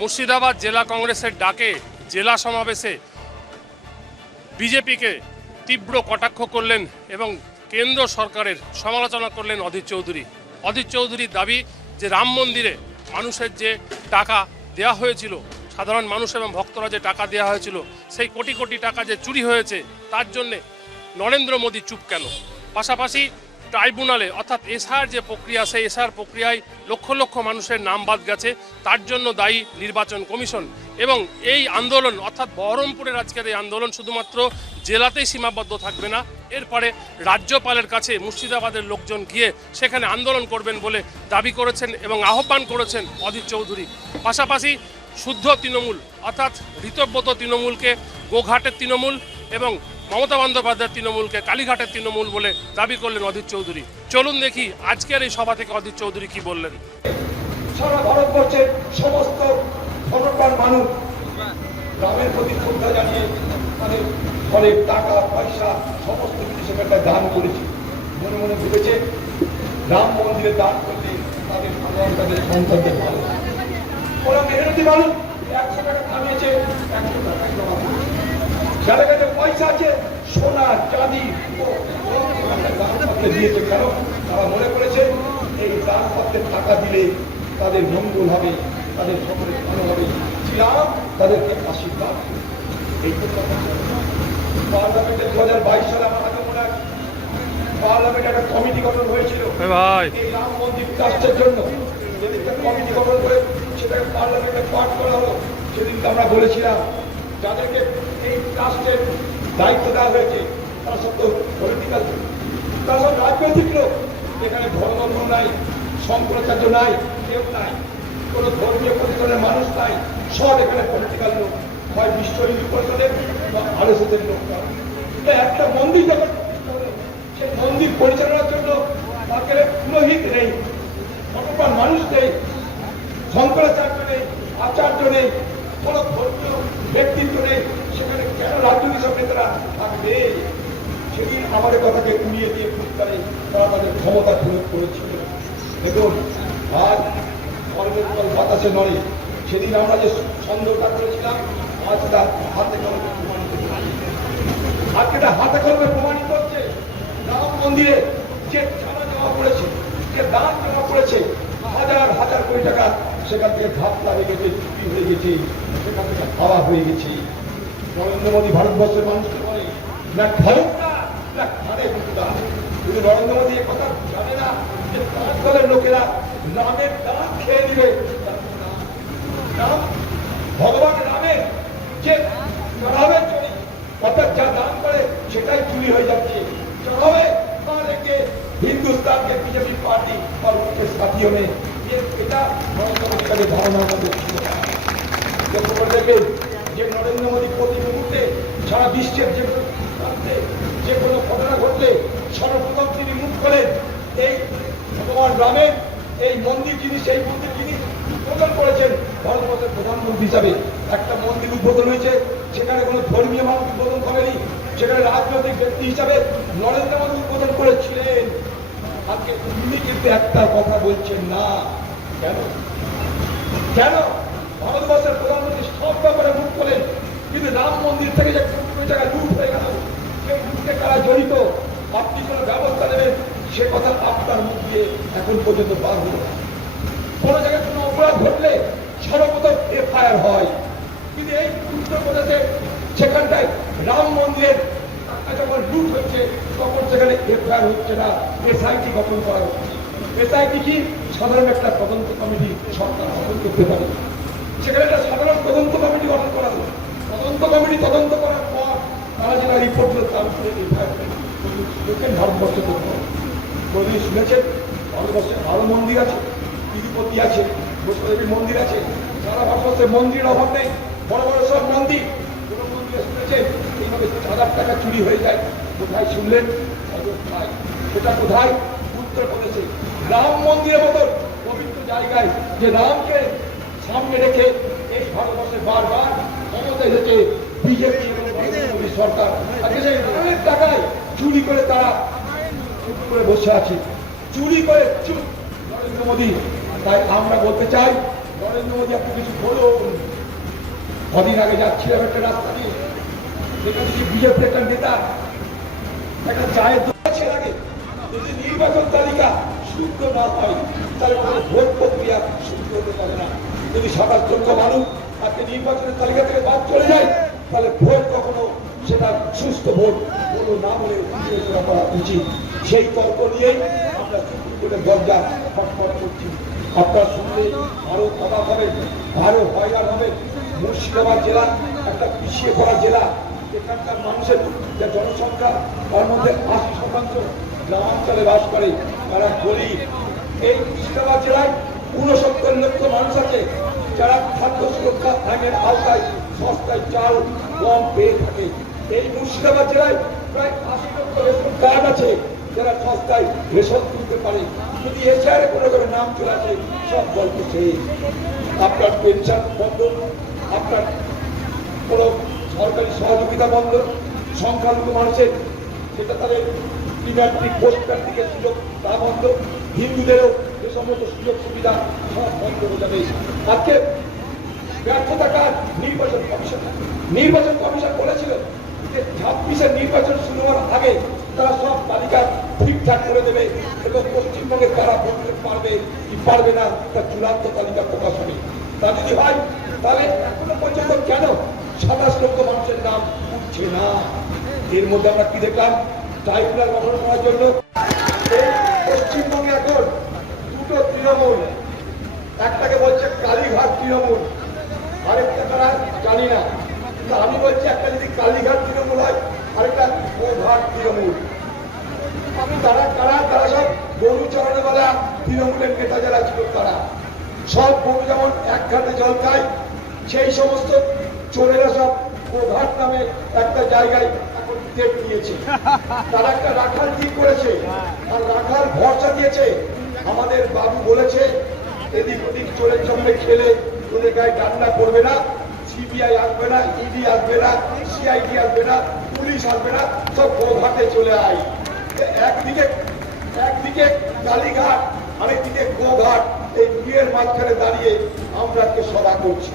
মুর্শিদাবাদ জেলা কংগ্রেসের ডাকে জেলা সমাবেশে বিজেপিকে তীব্র কটাক্ষ করলেন এবং কেন্দ্র সরকারের সমালোচনা করলেন অধীর চৌধুরী। অধীর চৌধুরীর দাবি যে রাম মন্দিরে মানুষের যে টাকা দেওয়া হয়েছিল, সাধারণ মানুষ এবং ভক্তরা যে টাকা দেওয়া হয়েছিল, সেই কোটি কোটি টাকা যে চুরি হয়েছে তার জন্যে নরেন্দ্র মোদী চুপ কেন? পাশাপাশি ট্রাইব্যুনালে অর্থাৎ এসআর যে প্রক্রিয়া, সেই এসআর প্রক্রিয়ায় লক্ষ লক্ষ মানুষের নাম বাদ গেছে, তার জন্য দায়ী নির্বাচন কমিশন। এবং এই আন্দোলন অর্থাৎ বহরমপুরের আজকের এই আন্দোলন শুধুমাত্র জেলাতেই সীমাবদ্ধ থাকবে না, এরপরে রাজ্যপালের কাছে মুর্শিদাবাদের লোকজন গিয়ে সেখানে আন্দোলন করবেন বলে দাবি করেছেন এবং আহ্বান করেছেন অধীর চৌধুরী। পাশাপাশি শুদ্ধ তৃণমূল অর্থাৎ ঋতব্রত তৃণমূলকে গোঘাটের তৃণমূল এবং মমতা বন্দ্যোপাধ্যায়ের তৃণমূলকে কালীঘাটের তৃণমূল বলে দাবি করলেন অধীর চৌধুরী। চলুন দেখি আজকের এই সভা থেকে অধীর চৌধুরী কি বললেন। সারা ভারতবর্ষের সমস্ত ধর্মপ্রাণ মানুষ রামের প্রতি শ্রদ্ধা জানিয়ে তাদের ফলে টাকা পয়সা সমস্ত কিছু সেখানটায় দান করেছে। মনে মনে ভেবেছে রাম মন্দিরে দান করলে তাদের ভগবান তাদের সন্তানদের ভালো। ওরা মেহনতি মানুষ 100 টাকা কামিয়েছে, 100 টাকা জমা করেছে। যাদের কাছে পয়সা আছে সোনা চাঁদি দান করতে দিয়েছে। কেন? তারা মনে করেছে এই দান পত্রের টাকা দিলে তাদের মঙ্গল হবে, তাদের সকলের ভালো হবে, শ্রীরাম তাদেরকে আশীর্বাদ। এই পার্লামেন্টে 2022 সালে আমার হাতে মনে আছে পার্লামেন্টে একটা কমিটি গঠন হয়েছিল এই রাম মন্দির ট্রাস্টের জন্য। যেদিনকে কমিটি গঠন করে সেটাকে পার্লামেন্টে পাঠ করা হলো, সেদিনকে আমরা বলেছিলাম যাদেরকে এই ট্রাস্টের দায়িত্ব দেওয়া হয়েছে তারা সব তো পলিটিক্যাল, তারা সব রাজনৈতিক লোক। এখানে ধর্ম নাই, শঙ্করাচার্য নাই, কেউ নাই, কোনো ধর্মীয় প্রতিষ্ঠানের মানুষ নাই, সব এখানে পলিটিক্যাল লোক, হয় বিশ্ব হিন্দু পরিষদের বা আরএসএসের লোক। একটা মন্দির যখন সেই মন্দির পরিচালনার জন্য তাদের পুরোহিত নেই, ধর্মপ্রাণ মানুষ নেই, শঙ্করাচার্য নেই, আচার্য নেই, কোনো ধর্মীয় ব্যক্তিত্ব নেই, সেখানে কেন রাজনৈতিক সব নেতারা থাকবে? সেদিন আমাদের কথাকে উড়িয়ে দিয়ে পুরস্কারে তারা তাদের ক্ষমতা প্রয়োগ করেছিল। দেখুন আজ সর্বত্র বাতাসে নড়ে, সেদিন আমরা যে সন্দেহটা করেছিলাম আজ তার হাতে কলমে প্রমাণিত হচ্ছে। আজকে হাতে কলমে প্রমাণিত হচ্ছে। রাম মন্দিরে যে ছাড়া জমা করেছে, যে দান জমা করেছে, হাজার হাজার কোটি টাকা সেখান থেকে ঘাপলা হয়ে গেছে, চুরি হয়ে গেছে, সেখান থেকে হাওয়া হয়ে গেছে। নরেন্দ্র মোদী ভারতবর্ষের মানুষকে বলে না ভারত না খানে ভুক্তা। কিন্তু নরেন্দ্র মোদী এ কথা জানে না যে তার দলের লোকেরা রামের দান খেয়ে দিবে। রাম ভগবান রামের যে চড়াবের চড়ি অর্থাৎ যা দান করে সেটাই চুরি হয়ে যাচ্ছে। চড়াবে তাদেরকে হিন্দুস্তানকে বিজেপি পার্টি আর উনকে সাথিयों में এটা নরেন্দ্র মোদীর কাছে ধারণা আমাদের ছিল। লক্ষ্য করে দেখবেন যে নরেন্দ্র মোদী প্রতি মুহূর্তে সারা বিশ্বের যে কোনো প্রান্তে যে কোনো ঘটনা ঘটলে সর্বপ্রথম তিনি মুখ করেন এই ভগবান রামের এই মন্দির যিনি, সেই মন্দির যিনি উদ্বোধন করেছেন ভারতবর্ষের প্রধানমন্ত্রী হিসাবে। একটা মন্দির উদ্বোধন হয়েছে, সেখানে কোনো ধর্মীয় মানুষ উদ্বোধন করেনি, সেখানে রাজনৈতিক ব্যক্তি হিসাবে নরেন্দ্র মোদী উদ্বোধন করেছিলেন। আজকে তিনি কিন্তু একটা কথা বলছেন না। কেন? কেন ভারতবর্ষের প্রধানমন্ত্রী সব ব্যাপারে মুখ করেন, কিন্তু রাম মন্দির থেকে যে কোটি টাকা লুট হয়ে গেল, সেই লুটে কারা জড়িত, আপনি কোনো ব্যবস্থা নেবেন সে কথা আপনার মুখ দিয়ে এখন পর্যন্ত বার হল না। কোনো জায়গায় কোনো অপরাধ ঘটলে সর্বপ্রথম এফআইআর হয়, কিন্তু এই উত্তরপ্রদেশে সেখানটায় রাম মন্দিরের টাকা যখন লুট হচ্ছে তখন সেখানে এফআইআর হচ্ছে না, এসআইটি গঠন করা হচ্ছে। এসআইটি কি? সাধারণ একটা তদন্ত কমিটি সরকার গঠন করতে পারে। সেখানে একটা সাধারণ তদন্ত কমিটি গঠন করা হলো। তদন্ত কমিটি তদন্ত করার পর তারা যেটা রিপোর্ট দিল তার উপরে এফআইআর দেখেন। ভারতবর্ষে কোনদিন শুনেছেন ভারতবর্ষে আরো মন্দির আছে, তিরুপতি আছে, বৈষ্ণদেবীর মন্দির আছে, সারা ভারতবর্ষে মন্দিরের অভাব নেই, বড় বড় সব মন্দির। কোন মন্দিরে শুনেছেন এইভাবে 1000 টাকা চুরি হয়ে যায়? কোথায় শুনলেন? অযোধ্যায়। সেটা কোথায়? উত্তরপ্রদেশে। রাম মন্দিরের মতো পবিত্র জায়গায় যে রামকে সামনে রেখে এই ভারতবর্ষে বারবার ক্ষমতা এসেছে বিজেপি সরকার। আজকে সেই রামের টাকায় চুরি করে তারা চুপ করে বসে আছে, চুরি করে চুপ নরেন্দ্র মোদী। তাই আমরা বলতে চাই নরেন্দ্র মোদী আপনি কিছু বলুন। কদিন আগে যাচ্ছিলাম একটা রাস্তা দিয়ে, যেখানে বিজেপি একটা নেতা একটা চায়ের দোকান ছেড়ে আগে যদি নির্বাচন তালিকা শুদ্ধ না হয় তাহলে কোনো ভোট প্রক্রিয়া শুদ্ধ হতে পারে না। যদি 27 মানুষ আজকে নির্বাচনের তালিকা থেকে বাদ চলে যায় তাহলে ভোট কখনো সেটা সুস্থ ভোট কোনো না বলে বিবেচনা করা উচিত। সেই তর্ক নিয়েই আমরা সুপ্রিম কোর্টের দরজা খটখট করছি। আপনারা শুনলে আরো অবাক হবেন, আরো হয়রান হবেন। মুর্শিদাবাদ জেলা একটা পিছিয়ে পড়া জেলা, এখানকার মানুষের যে জনসংখ্যা তার মধ্যে 80% গ্রামাঞ্চলে বাস করে, তারা গরিব। এই মুর্শিদাবাদ জেলায় 69 লক্ষ মানুষ আছে যারা খাদ্য সুরক্ষা আইনের আওতায় সস্তায় চাল গম পেয়ে থাকে। এই মুর্শিদাবাদ জেলায় প্রায় 80 লক্ষ রেশন কার্ড আছে যারা সস্তায় রেশন তুলতে পারে। যদি এশিয়ারে কোনো করে নাম চলে আসে সব গল্প শেষ। আপনার পেনশন বন্ধ, আপনার কোনো সরকারি সহযোগিতা বন্ধ, সংখ্যালঘু মানুষের সেটা তাদের প্রিম্যাট্রিক পোস্ট প্র্যাকটিকের সুযোগ তা বন্ধ, হিন্দুদেরও যে সমস্ত সুযোগ সুবিধা সব বন্ধ হয়ে যাবে। আজকে ব্যর্থতা কার? নির্বাচন কমিশন বলেছিল যে 26-এর নির্বাচন শুরু হওয়ার আগে তারা সব তালিকা ঠিকঠাক করে দেবে এবং পশ্চিমবঙ্গে তারা বলতে পারবে কি পারবে না তার চূড়ান্ত তালিকা প্রকাশ হবে। তা যদি হয় তাহলে এখনো পর্যন্ত কেন 27 লক্ষ মানুষের নাম উঠছে না? এর মধ্যে আমরা কি দেখলাম? ট্রাইব্যুনাল গঠন করার জন্য পশ্চিমবঙ্গে এখন দুটো তৃণমূল, একটাকে বলছে কালীঘাট তৃণমূল, আরেকটা তারা জানি না। কিন্তু আমি বলছি একটা যদি কালীঘাট তৃণমূল হয় আরেকটা গোঘাট তৃণমূল। তারা সব গরু চড়ানো বলা তৃণমূলের নেতা যারা ছিল তারা সব গরু যেমন এক ঘাটে জল খায়, সেই সমস্ত চোরেরা সব গোঘাট নামে একটা জায়গায় এখন টেক নিয়েছে। তারা একটা রাখাল ঠিক করেছে আর রাখাল ভরসা দিয়েছে। আমাদের বাবু বলেছে এদিক ওদিক চোরের সঙ্গে খেলে তোদের গায়ে ডান্ডা করবে না, সিবিআই আসবে না, ইডি আসবে না, সিআইডি আসবে না, পুলিশ আসবে না, সব গোঘাটে চলে আয়। একদিকে কালীঘাট, আরেকদিকে গোঘাট, এই দুয়ের মাঝখানে দাঁড়িয়ে আমরা সভা করছি।